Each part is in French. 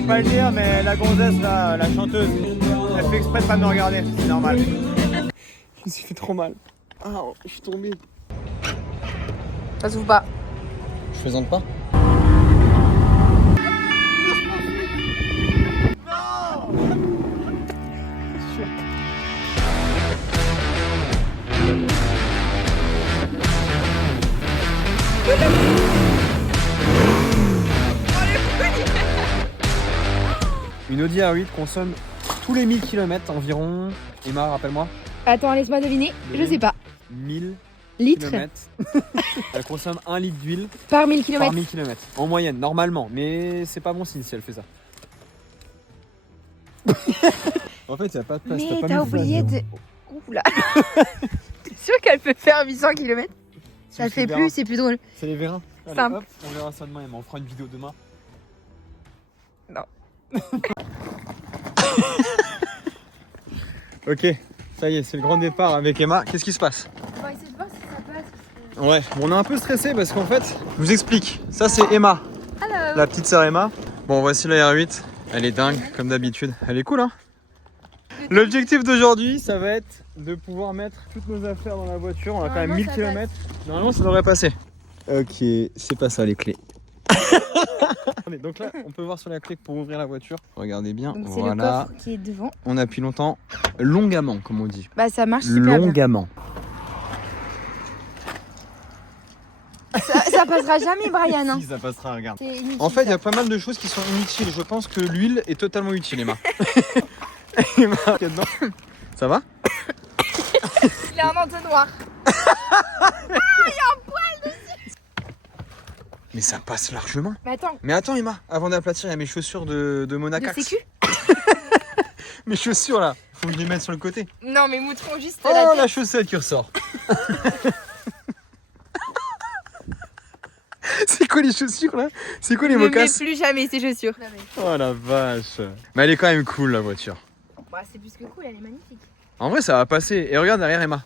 faut pas le dire, mais la gonzesse, là, la chanteuse, elle fait exprès de pas me regarder, c'est normal. Je me suis fait trop mal. Ah, je suis tombé. Ça s'ouvre pas. Je plaisante pas. Une Audi R8 consomme tous les 1000 km environ. Emma, rappelle-moi. Attends, laisse-moi deviner. Je sais pas. 1000 Litres km. Elle consomme 1 litre d'huile par 1000 km. par 1000 km. En moyenne, normalement. Mais c'est pas bon signe si elle fait ça. En fait, il n'y a pas de place. Mais t'as oublié de... Oula. T'es sûr qu'elle peut faire 800 km? Ça le fait plus, c'est plus drôle. C'est les vérins. Allez, Simple. hop, on verra ça demain, Emma. On fera une vidéo demain. Non. Ok, ça y est, c'est le grand départ avec Emma. Qu'est-ce qui se passe? On va essayer de voir si ça passe. Ouais, bon, on est un peu stressé parce qu'en fait, je vous explique. Ça, c'est Emma, Hello. la petite sœur Emma. Bon, voici la R8. Elle est dingue, comme d'habitude. Elle est cool, hein? L'objectif d'aujourd'hui, ça va être de pouvoir mettre toutes nos affaires dans la voiture. On a quand même 1000 km. Normalement, ça devrait passer. Ok, c'est pas ça les clés. Donc là, on peut voir sur la clé pour ouvrir la voiture. Regardez bien, Donc c'est voilà. le coffre qui est devant. On appuie longtemps, longuement, comme on dit. Bah ça marche super bien. Longuement. Ça passera jamais, Brian. Hein. Si, ça passera, regarde. C'est inutile, En fait, il y ça. a pas mal de choses qui sont inutiles. Je pense que l'huile est totalement utile, Emma. Emma, il y a dedans. Ça va? Il a un entonnoir. Mais ça passe largement. Mais attends, Emma, avant d'aplatir, il y a mes chaussures de de Monacax. sécu? Mes chaussures là, faut que je les mette sur le côté. Non, mais moutrons juste Oh, la la tête. chaussette qui ressort. C'est quoi les chaussures là? C'est quoi les Ne mets mocasses? plus jamais ces chaussures. Oh la vache. Mais elle est quand même cool la voiture. Bah, c'est plus que cool, elle est magnifique. En vrai, ça va passer. Et regarde derrière Emma.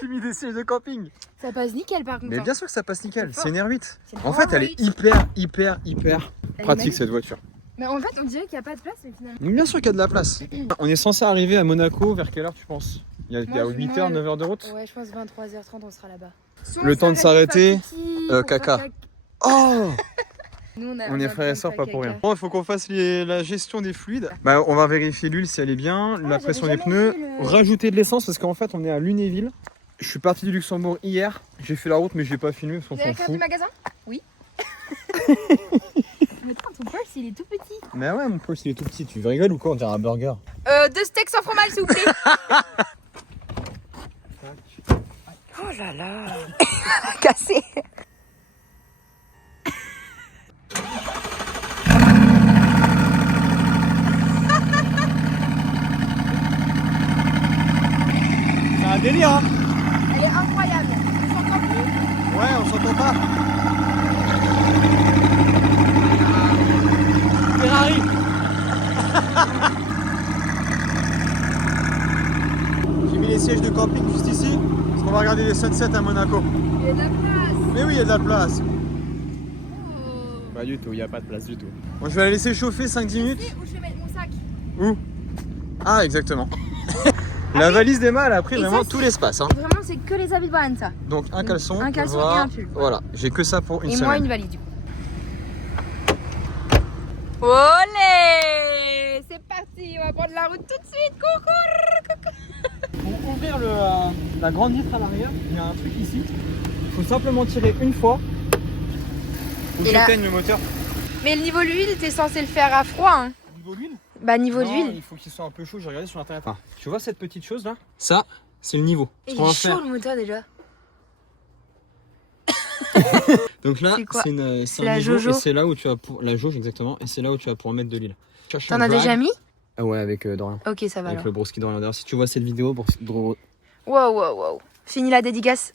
J'ai mis des sièges de camping. Ça passe nickel par contre. Mais hein. bien sûr que ça passe nickel. C'est C'est une R8. C'est une En fait, elle est R8. hyper Elle est pratique magnifique. cette voiture. Mais en fait, on dirait qu'il n'y a pas de place, mais finalement. Mais bien sûr qu'il y a de la place. On est censé arriver à Monaco vers quelle heure tu penses? Il y a Moi, 8h, 9h de route. Ouais, je pense 23h30, on sera là-bas. Le temps de s'arrêter, caca. Oh, Nous, on est frères et sœurs pas pour rien. Bon, il faut qu'on fasse la gestion des fluides. Bah, on va vérifier l'huile si elle est bien, la pression des j'avais pneus, jamais vu le- rajouter de l'essence parce qu'en fait on est à Lunéville. Je suis parti du Luxembourg hier, j'ai fait la route mais j'ai pas filmé parce qu'on Vous avez s'en la carte du fout. magasin? Oui. Mais attends, ton purse, il est tout petit. Mais ouais, mon purse il est tout petit, tu rigoles ou quoi? On dirait un burger. 2 steaks sans fromage, s'il vous plaît. Oh là là. Cassé. C'est un délire hein. Elle est incroyable. On s'entend plus? Ouais, on s'entend pas. Ferrari. J'ai mis les sièges de camping juste ici parce qu'on va regarder les sunsets à Monaco. Il y a de la place. Mais oui, il y a de la place. Oh. Pas du tout, il n'y a pas de place du tout. Bon, je vais la laisser chauffer 5-10 minutes. Où je vais mettre mon sac? Où? Ah, exactement. La valise d'Emma, elle a pris Et vraiment ça, tout l'espace. Hein. Vraiment, c'est que les habits de Brian, ça. Donc un caleçon, Un caleçon voilà. et un pull. Voilà, j'ai que ça pour une Et semaine. moi, une valise, du coup. Olé! C'est parti, on va prendre la route tout de suite. Coucou! Pour ouvrir la grande vitre à l'arrière, il y a un truc ici. Il faut simplement tirer une fois. Ou Et là- j'éteigne le moteur. Mais le niveau de l'huile, t'es censé le faire à froid, hein. Niveau d'huile? Bah, niveau Non, d'huile. il faut qu'il soit un peu chaud, j'ai regardé sur internet. Tu vois cette petite chose là? Ça, c'est le niveau. Et Ce il qu'on est va chaud faire. le moteur déjà. Donc là, C'est quoi? c'est C'est un la niveau Jojo. et c'est là où tu vas pour la jauge exactement et c'est là où tu vas pouvoir mettre de l'huile. T'en as déjà mis? Ah ouais, avec Dorian. Ok, ça va Avec alors. le broski Dorian. D'ailleurs, si tu vois cette vidéo, Wow, wow, wow. Fini la dédicace.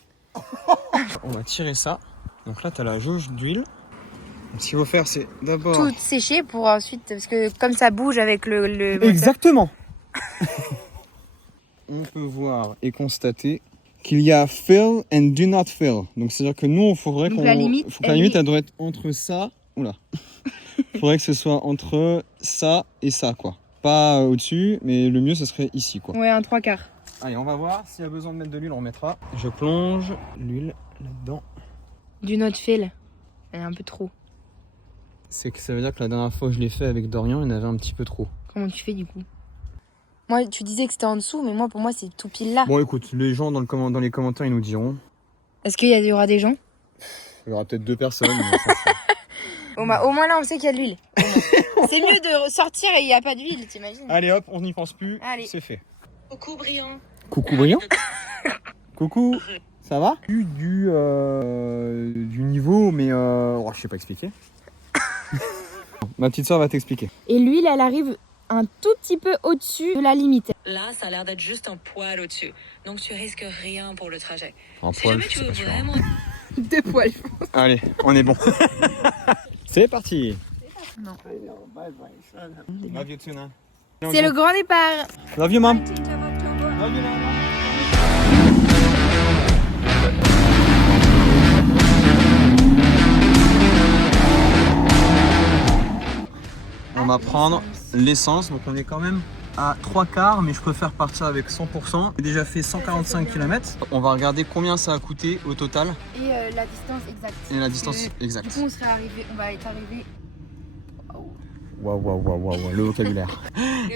on va tirer ça. Donc là, tu as la jauge d'huile. Donc, ce qu'il faut faire, c'est d'abord. Tout séché pour ensuite. Parce que comme ça bouge avec le moteur. Exactement. On peut voir et constater qu'il y a fill and do not fill. Donc c'est-à-dire que nous, il faudrait Donc qu'on... la limite, faut que la limite, elle doit être entre ça... Oula. Il faudrait que ce soit entre ça et ça, quoi. Pas au-dessus, mais le mieux, ce serait ici, quoi. Ouais, un 3/4. Allez, on va voir. S'il y a besoin de mettre de l'huile, on remettra. Je plonge l'huile là-dedans. Du not fill. Elle est un peu trop. C'est que ça veut dire que la dernière fois que je l'ai fait avec Dorian, il y en avait un petit peu trop. Comment tu fais du coup? Moi, tu disais que c'était en dessous, mais moi, pour moi, c'est tout pile là. Bon, écoute, les gens dans les commentaires, ils nous diront. Est-ce qu'il y aura des gens? Il y aura peut-être 2 personnes. Mais ça, Au moins là, on sait qu'il y a de l'huile. C'est mieux de sortir et il n'y a pas d'huile, t'imagines? Allez hop, on n'y pense plus. Allez. C'est fait. Coucou brillant. Coucou Brillant. Coucou. Ça va? Du niveau, mais oh, je sais pas expliquer. Ma petite soeur va t'expliquer. Et l'huile, elle arrive un tout petit peu au-dessus de la limite. Là, ça a l'air d'être juste un poil au-dessus. Donc tu risques rien pour le trajet. Un Si poil, jamais je tu sais veux pas sûr. vraiment... 2 poils. Allez, on est bon. C'est parti. Non. Love you too, Nan. C'est le grand départ. Love you, mom. Love you, Nan. On va prendre l'essence, donc on est quand même à 3/4, mais je préfère partir avec 100%. J'ai déjà fait 145 km. On va regarder combien ça a coûté au total Et la distance exacte. et la distance Du exacte. coup, on va être arrivé. Waouh, le vocabulaire.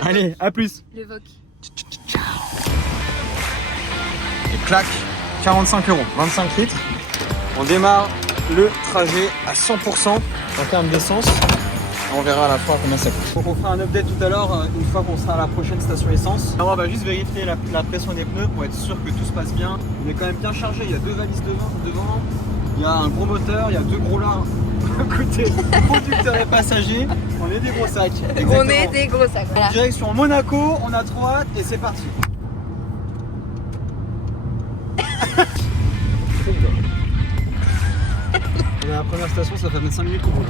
Allez, à plus. Le VOC. Et clac, 45 €, 25 litres. On démarre le trajet à 100% en termes d'essence. On verra à la fin combien ça coûte. Donc on fera un update tout à l'heure une fois qu'on sera à la prochaine station essence. Alors on va juste vérifier la pression des pneus pour être sûr que tout se passe bien. On est quand même bien chargé, il y a 2 valises devant, il y a un gros moteur, il y a 2 gros lards côté conducteur et passager. On est des gros sacs. Exactement. On est des gros sacs. Voilà. Direction Monaco, on a trop hâte et c'est parti. On est à la première station, ça fait 25 minutes qu'on roule.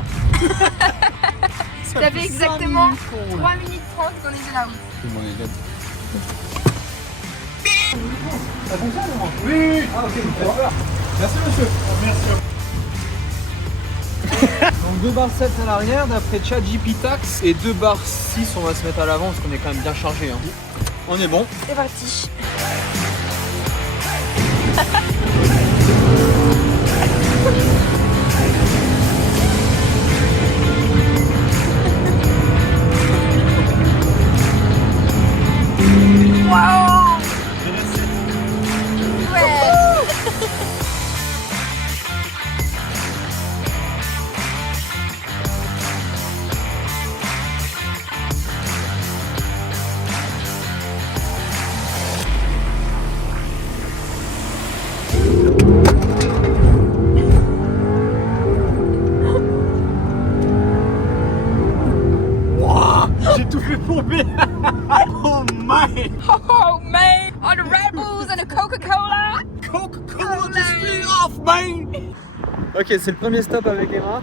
Ça fait exactement 3 minutes 30 qu'on est de la route. Ça fonctionne ou non? Oui. Ah ok, d'accord. Merci monsieur. Merci. Donc 2 barres 7 à l'arrière d'après ChatGPT Tax et 2 barres 6 on va se mettre à l'avant parce qu'on est quand même bien chargé. Hein. On est bon. C'est parti. Waouh! Ouais! J'ai tout fait plomber. Oh my! Oh man! On the Red Bulls and the Coca-Cola! Coca-Cola display off, man! Ok, c'est le premier stop avec Emma.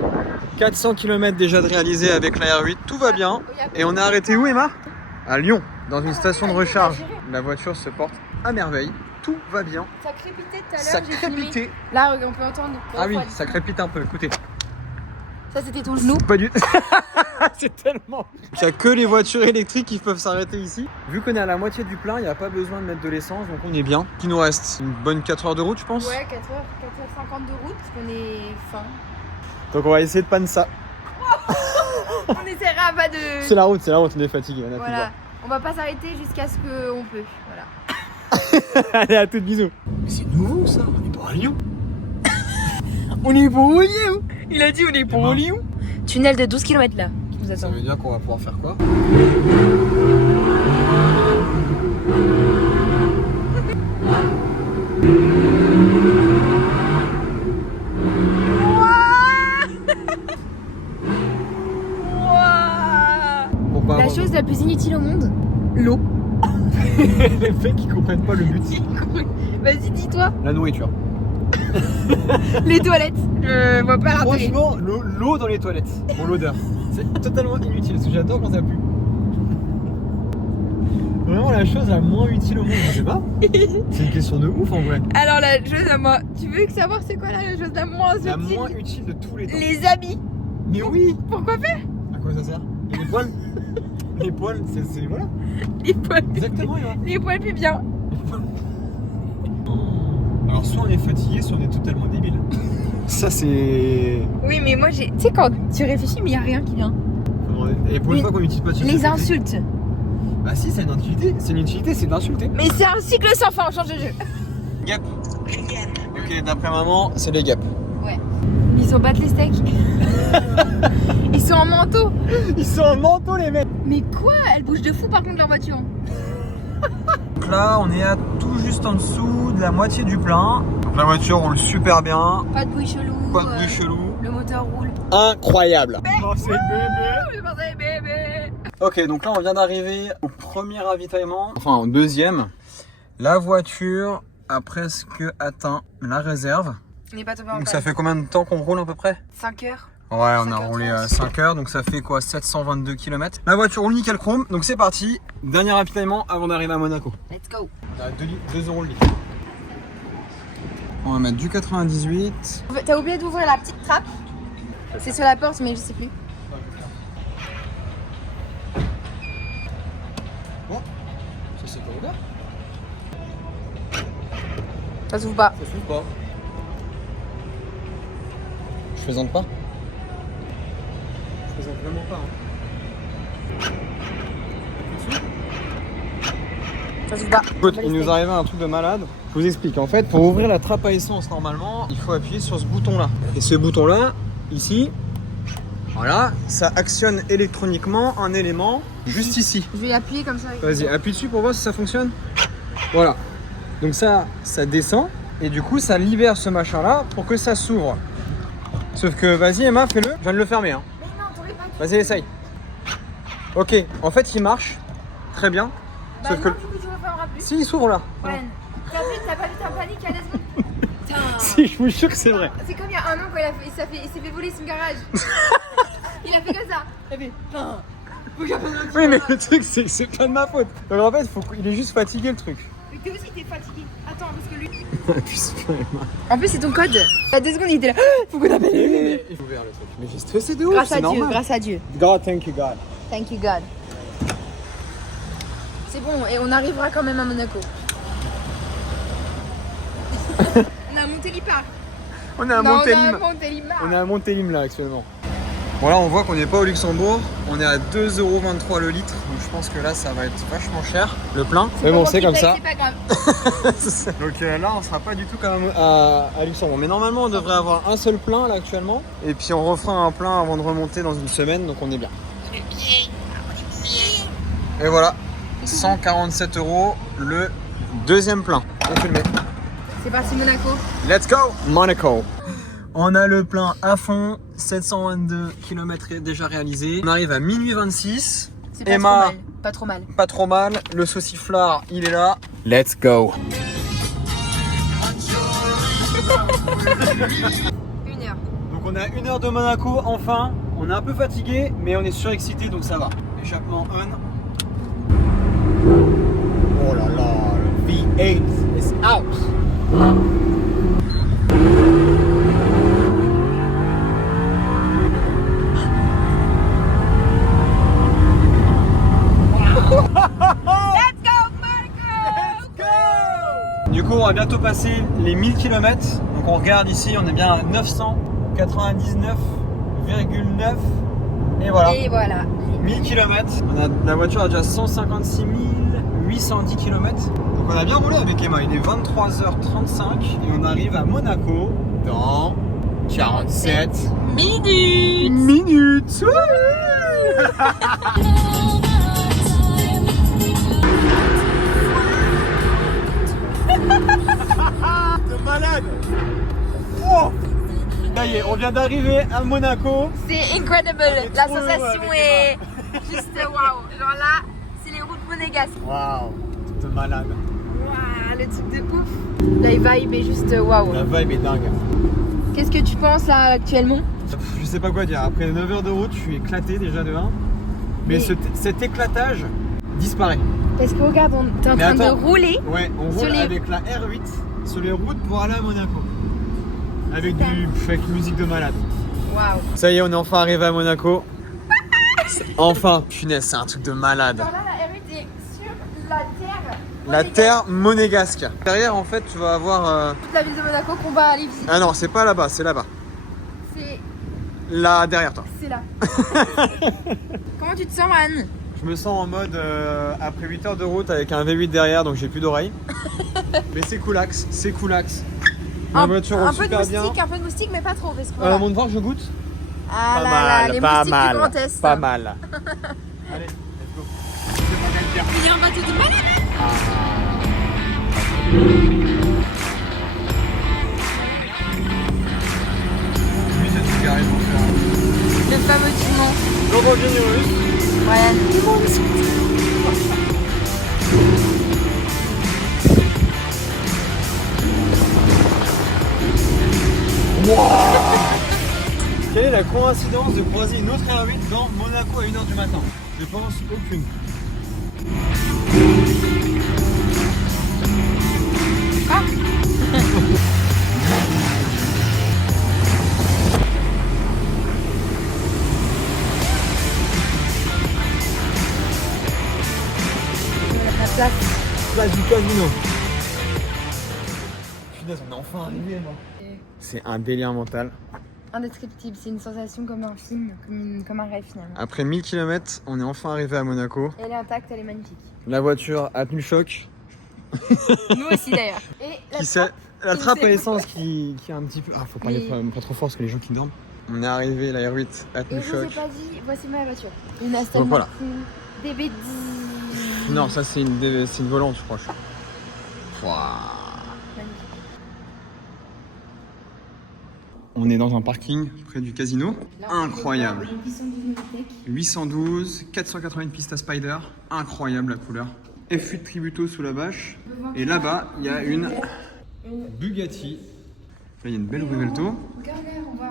400 km déjà de réalisé avec la R8, tout va bien. Et on est arrêté où, Emma? À Lyon, dans une station de recharge. La voiture se porte à merveille, tout va bien. Ça crépitait tout à l'heure, Ça j'ai filmé. crépitait. Là, regarde, on peut entendre. Ah oui, ça crépite un peu, écoutez. Ça, c'était ton genou. Pas du tout. C'est tellement. Il n'y a que les voitures électriques qui peuvent s'arrêter ici. Vu qu'on est à la moitié du plein, il n'y a pas besoin de mettre de l'essence, donc on est bien. Il nous reste une bonne 4 heures de route, je pense. Ouais, 4h50 de route, parce qu'on est fin. Donc on va essayer de panne ça. On essaiera pas de. C'est la route, on est fatigué. On a Voilà. On va pas s'arrêter jusqu'à ce qu'on peut. Voilà. Allez, à toutes, bisous. Mais c'est nouveau ça, on est pas à Lyon. On est pas à Lyon. Il a dit on est pour Lyon. Tunnel de 12 km là, qui nous Ça attend. veut dire qu'on va pouvoir faire quoi? La chose la plus inutile au monde, l'eau. Les mecs qui comprennent pas le but. Vas-y, dis-toi. La nourriture. Les toilettes. Je vois pas l'intérêt. Franchement, l'eau dans les toilettes, pour l'odeur. C'est totalement inutile, parce que j'adore quand ça pue. vraiment la chose la moins utile au monde, je sais pas. C'est une question de ouf en vrai. Alors la chose à moi, tu veux savoir c'est quoi la chose la moins utile? La moins utile de tous les temps. Les habits. Mais oui. Pourquoi faire? À quoi ça sert? Et les poils. Les poils, c'est voilà. Les poils. Exactement, Eva. Les poils plus bien. Alors soit on est fatigué, soit on est totalement débile. Ça c'est... Oui mais moi j'ai... Tu sais quand tu réfléchis mais il n'y a rien qui vient. Et pour une fois qu'on n'utilise pas de Les insultes. Bah si, c'est une utilité. C'est une utilité, c'est d'insulter. Mais c'est un cycle sans fin, on change de jeu. Gap. Ok, d'après maman, c'est les gaps. Ouais. Ils sont battent les steaks. Ils sont en manteau. Ils sont en manteau les mecs. Mais quoi? Elle bouge de fou par contre leur voiture. Donc là, on est à tout juste en dessous de la moitié du plein. Donc la voiture roule super bien. Pas de bruit chelou. Pas de bruit chelou. Le moteur roule. Incroyable. C'est bébé. Ok, donc là on vient d'arriver au premier ravitaillement, enfin au deuxième. La voiture a presque atteint la réserve. On n'est pas tombé en Donc panne. ça fait combien de temps qu'on roule à peu près? 5 heures. Ouais, on a 5h30. roulé 5 heures, donc ça fait quoi? 722 km. La voiture roule nickel chrome, donc c'est parti. Dernier ravitaillement avant d'arriver à Monaco. Let's go. 2 € le litre. On va mettre du 98. T'as oublié d'ouvrir la petite trappe. C'est sur la porte mais je sais plus. Bon, ça c'est pas ouvert. Ça s'ouvre pas. Ça s'ouvre pas. Je plaisante pas. Je plaisante vraiment pas. Ça s'ouvre pas. Écoute, il nous arrivait un truc de malade. Je vous explique. En fait, pour ouvrir la trappe à essence normalement, il faut appuyer sur ce bouton-là. Et ce bouton-là, ici, voilà, ça actionne électroniquement un élément juste ici. Je vais appuyer comme ça. Vas-y, appuie dessus pour voir si ça fonctionne. Voilà. Donc ça descend et du coup, ça libère ce machin-là pour que ça s'ouvre. Sauf que, vas-y Emma, fais-le. Je viens de le fermer. Hein. Mais non, t'aurais pas dit. Vas-y, essaye. Ok, en fait, il marche très bien. Bah Sauf non, que... du coup tu refermeras plus. Si, il s'ouvre là. Ouais. T'as pas vu ta panique il y a 2 secondes? Putain. Si, je vous jure que c'est vrai. C'est comme il y a un an quand il s'est fait voler son garage. Il a fait comme ça. Il a fait. Putain. Faut que j'appelle un Oui, mais le truc, c'est que c'est pas de ma faute. Donc en fait, il est juste fatigué le truc. Mais toi aussi t'es fatigué. Attends, parce que lui. En En plus, c'est ton code. Il y a 2 secondes, il était là. Faut qu'on appelle. il faut ouvrir le truc. Mais j'ai stressé de ouf, Grâce c'est à Dieu, normal. grâce à Dieu. God, thank you God. Thank you God. C'est bon, et on arrivera quand même à Monaco. On a Montélimar. On est à Non, on Montélim. a Montélimar. On est à Montélim là actuellement. Bon là on voit qu'on n'est pas au Luxembourg, on est à 2,23 € le litre, donc je pense que là ça va être vachement cher, le plein. Mais bon c'est comme ça. C'est pas grave. Donc là on sera pas du tout quand même à Luxembourg. Mais normalement on devrait avoir un seul plein là actuellement. Et puis on refera un plein avant de remonter dans une semaine, donc on est bien. Et voilà, 147 € le deuxième plein. On filme. C'est parti Monaco. Let's go Monaco. On a le plein à fond, 722 km déjà réalisés. On arrive à minuit 26. C'est pas Emma, trop mal. Pas trop mal. pas trop mal. Le sauciflard, il est là. Let's go. 1 heure. Donc on est à 1 heure de Monaco, enfin. On est un peu fatigué, mais on est surexcité, donc ça va. Échappement on. Oh là là, le V8 is out. Let's go Monaco. Du coup, on va bientôt passer les 1000 km. Donc on regarde ici, on est bien à 999,9. Et voilà. Et voilà. 1000 km. La voiture a déjà 156 810 km. Donc on a bien roulé avec Emma. Il est 23h35 et on arrive à Monaco dans 47 minutes. Wouhou. De malade. Oh. Ça y est, on vient d'arriver à Monaco. C'est incredible. est La trop heureux sensation avec est juste waouh. Genre là, c'est les routes monégasques. Waouh, de malade. Waouh, le truc de ouf. La vibe est juste waouh. La vibe est dingue. Qu'est-ce que tu penses là actuellement? Je sais pas quoi dire. Après 9 heures de route, je suis éclaté déjà de 1. Mais cet éclatage disparaît. Parce que regarde, t'es en Mais train attends. de rouler. Ouais, on Sur roule les- avec la R8 sur les routes pour aller à Monaco. Avec musique de malade. Waouh. Ça y est, on est enfin arrivé à Monaco. Enfin, punaise, c'est un truc de malade. Alors là, la R8 est sur la terre. La terre monégasque. Derrière, en fait, tu vas avoir. Toute la ville de Monaco qu'on va aller visiter. Ah non, c'est pas là-bas, c'est là-bas. C'est Là, derrière toi. là. Comment tu te sens, Anne? Je me sens en mode après 8 heures de route avec un V8 derrière, donc j'ai plus d'oreilles. Mais c'est coolax, c'est coolax. La voiture roule un peu de super bien. moustique, mais pas trop. Parce que voilà. Montre voir, je goûte. Ah Pas là mal, là, les pas moustiques mal, du Grand Est. pas mal. Allez, let's go. C'est pas quel dire. Il y a un bateau de malade. Lui, c'est tout carré pour faire. Le fameux dimanche. Gros généreux. Voilà. Quelle est la coïncidence de croiser une autre R8 dans Monaco à 1h du matin? Je pense aucune. La place. Place du casino. Punaise, on est enfin arrivé, moi. C'est un délire mental. Indescriptible, c'est une sensation comme un film, comme un rêve finalement. Après 1000 km, on est enfin arrivé à Monaco. Elle est intacte, elle est magnifique. La voiture a tenu le choc. Nous aussi d'ailleurs. Et la Qui sait, la qui trappe nous à est- essence qui est un petit peu. Ah, faut pas aller pas trop fort parce que les gens qui dorment. On est arrivé, la R8 a Et tenu je le vous ai choc. pas dit, voici ma voiture. Une Aston Donc voilà. Martin DB10. Non, ça c'est une volante, je crois. Wouah. Magnifique. On est dans un parking près du casino. Là, Incroyable. on est dans une bibliothèque. 812, 480 pistes à Spider. Incroyable la couleur. F8 Tributo sous la bâche. Et là-bas, il y a une Bugatti. Là, il y a une belle Rivelto. Regarde, on va.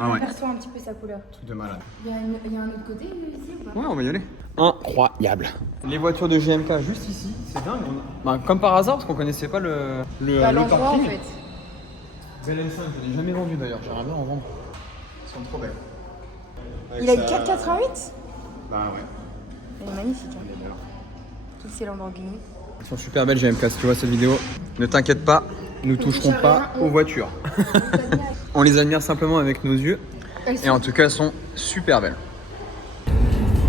Ah ouais. Aperçoit un petit peu sa couleur. Truc de malade. Il y a un autre côté ici ou pas? Ouais, on va y aller. Incroyable. Les voitures de GMK juste ici, c'est dingue. Bah, comme par hasard, parce qu'on connaissait pas le L'endroit parking. en fait. Belle M5, je l'ai jamais vendu d'ailleurs, j'aimerais bien en vendre. Elles sont trop belles. Il a une 488. Bah ouais. Elle est magnifique. Hein. Toutes ces Lamborghini. Elles sont super belles GMK, si tu vois cette vidéo. Ne t'inquiète pas, nous toucherons pas aux voitures. On les admire simplement avec nos yeux. Et en tout cas, elles sont super belles.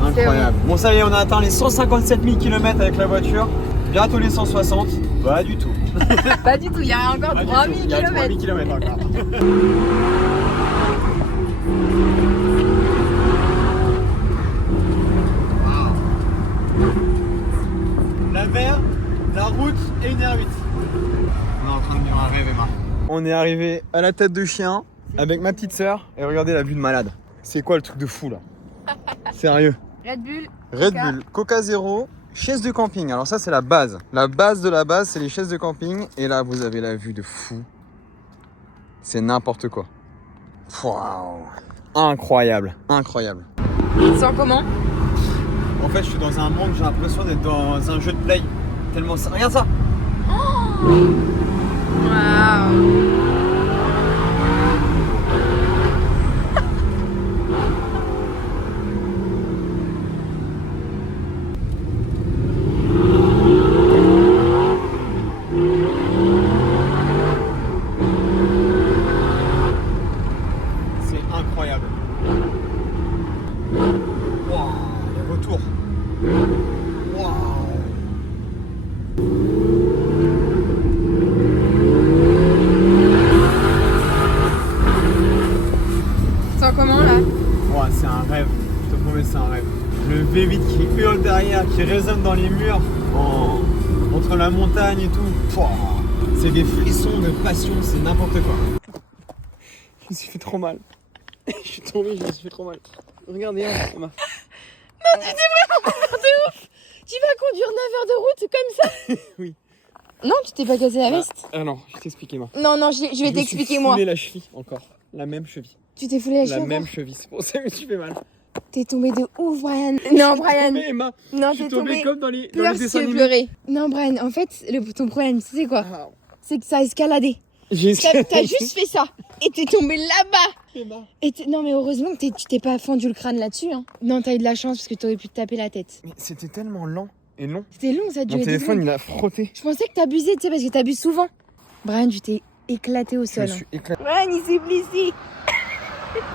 Incroyable. Bon, ça y est, on a atteint les 157 000 km avec la voiture. Bientôt les 160. Pas du tout. Pas du tout, il y a encore Pas du 3000 tout. Il y a 3000 km. km encore. La mer, la route et une R8. On est en train de vivre un rêve, Emma. On est arrivé à la tête de chien avec ma petite sœur et regardez la vue de malade. C'est quoi le truc de fou là? Sérieux. Red Bull. Red Coca. Bull, Coca Zéro, chaise de camping. Alors ça c'est la base. La base de la base c'est les chaises de camping. Et là vous avez la vue de fou. C'est n'importe quoi. Waouh. Incroyable, incroyable. Tu te sens comment? En fait je suis dans un monde, j'ai l'impression d'être dans un jeu de play. Tellement ça. Regarde ça. Waouh. C'est incroyable. Waouh, les retours. Waouh. Tu te sens comment là? Ouah, c'est un rêve, je te promets, c'est un rêve. Le V8 qui hurle derrière, qui résonne dans les murs, entre la montagne et tout. Pouah, c'est des frissons de passion, c'est n'importe quoi. Je me suis fait trop mal. Je suis tombé, je me suis fait trop mal. Regardez, Emma. Non, tu t'es vraiment pas de ouf. Tu vas conduire 9 heures de route comme ça? Oui. Non, tu t'es pas cassé la veste? Ah non, je t'explique, Emma. Non, non, je vais t'expliquer moi. Je me suis foulé la cheville encore. La même cheville. Tu t'es foulé la La cheville même encore? cheville, c'est pour ça que je me suis fait mal. T'es tombé de ouf, Brian. Non, Brian. Emma. Non, Je suis t'es tombé tombé. comme dans les Pleure si dessins tu veux animés. pleurer. Non, Brian, en fait, ton problème, tu sais quoi? C'est que ça a escaladé. J'ai T'as juste fait ça. Et t'es tombé là-bas. Emma. Et non, mais heureusement que tu t'es pas fendu le crâne là-dessus. Hein. Non, t'as eu de la chance parce que t'aurais pu te taper la tête. Mais c'était tellement lent et long. C'était long, ça a Mon duré 10 téléphone, secondes. il a frotté. Je pensais que t'abusais, tu sais, parce que t'abuses souvent. Brian, tu t'es éclaté au Je me sol. suis éclaté. Brian, il s'est blessé.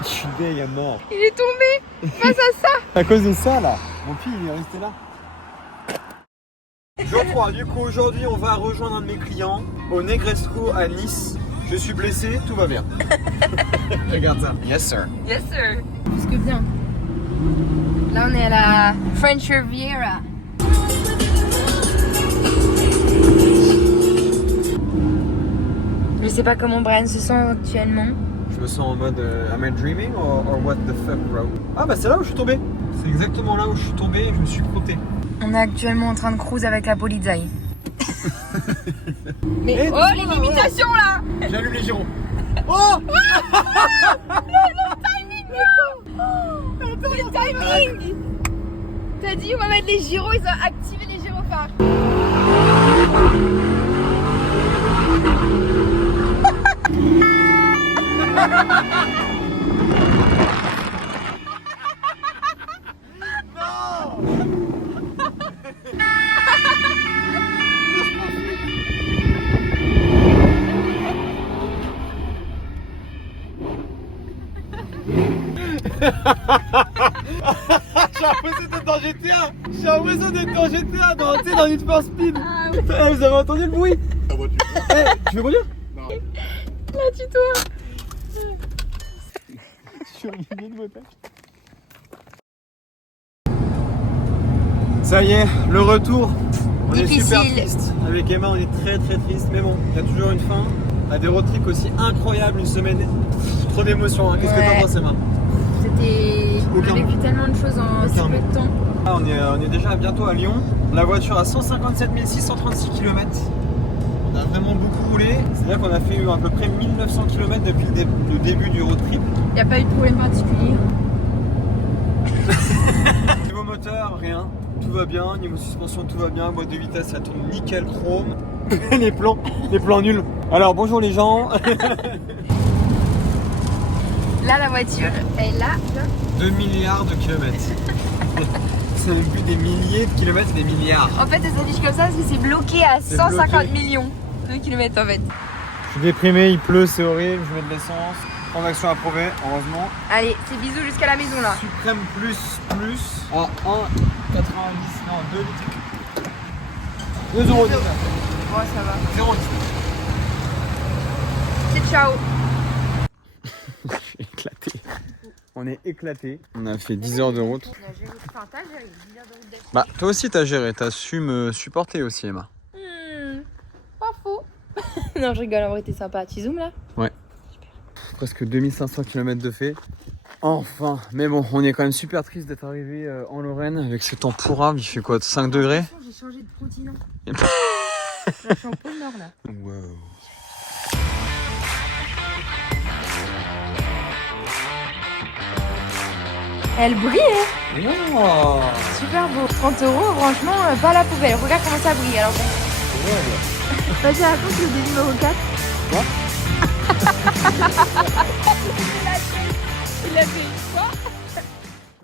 Je suis deg à mort. Il est tombé face à ça. À cause de ça, là. Mon pied, il est resté là. Jour 3, du coup, aujourd'hui, on va rejoindre un de mes clients au Negresco à Nice. Je suis blessé, tout va bien. Regarde ça. Yes, sir. Yes, sir. Plus que bien. Là, on est à la French Riviera. Je sais pas comment Brian se sent actuellement. Je me sens en mode am I dreaming or what the fuck, bro? Ah, bah, c'est là où je suis tombé. C'est exactement là où je suis tombé et je me suis frotté. On est actuellement en train de cruise avec la Polizei. Mais Eh, oh, doucement, les là, limitations là! J'allume les gyros. Oh! Le timing! T'as dit on va mettre les gyros, ils ont activé les gyrophares. J'ai l'impression d'être dans GTA. J'ai l'impression d'être dans GTA, dans Need for Speed. Eh, vous avez entendu le bruit? Eh, tu veux conduire? Non. Là, tu toi. Je suis au milieu de moteur. Ça y est, le retour. On est super Difficile. triste. Avec Emma, on est très très triste. Mais bon, il y a toujours une fin. À des road trips aussi incroyables, une semaine. Trop d'émotions. Hein. Qu'est-ce que Ouais. t'en penses, Emma? C'était. On Aucun a vécu mot. tellement de choses en si Aucun peu de temps. Ah, on est déjà bientôt à Lyon. La voiture a 157 636 km. On a vraiment beaucoup roulé. C'est-à-dire qu'on a fait à peu près 1900 km depuis le début du road trip. Y a pas eu de problème particulier. Niveau moteur, rien. Tout va bien. Niveau suspension, tout va bien. Boîte de vitesse, ça tourne nickel chrome. les plans nuls. Alors bonjour les gens. Là, la voiture est là. 2 milliards de kilomètres. C'est même plus des milliers de kilomètres, c'est des milliards. En fait, elle s'affiche comme ça parce que c'est bloqué à C'est 150 bloqué. millions de kilomètres en fait. Je suis déprimé, il pleut, c'est horrible. Je mets de l'essence. Transaction approuvée, heureusement. Allez, c'est bisous jusqu'à la maison là. Suprême plus à 1,90, non 2 litres. 2 euros. Bon, ça va. 0,19. C'est ciao. Éclaté. On est éclaté. On a fait 10 heures de route. Bah, toi aussi t'as géré, t'as su me supporter aussi, Emma. Pas fou. Non, je rigole, en vrai, t'es sympa. Tu zoomes là? Presque 2500 km de fait. Enfin, mais bon, on est quand même super triste d'être arrivé en Lorraine avec ce temps pourrave. Il fait quoi, 5 degrés? J'ai changé de continent. Et- Je suis en pôle Nord là. Wow. Elle brille, hein? Oh, Super beau. 30 €, franchement, pas la poubelle. Regarde comment ça brille. Alors bon. Vas-y, raconte le début numéro 4. Quoi? Il a fait quoi?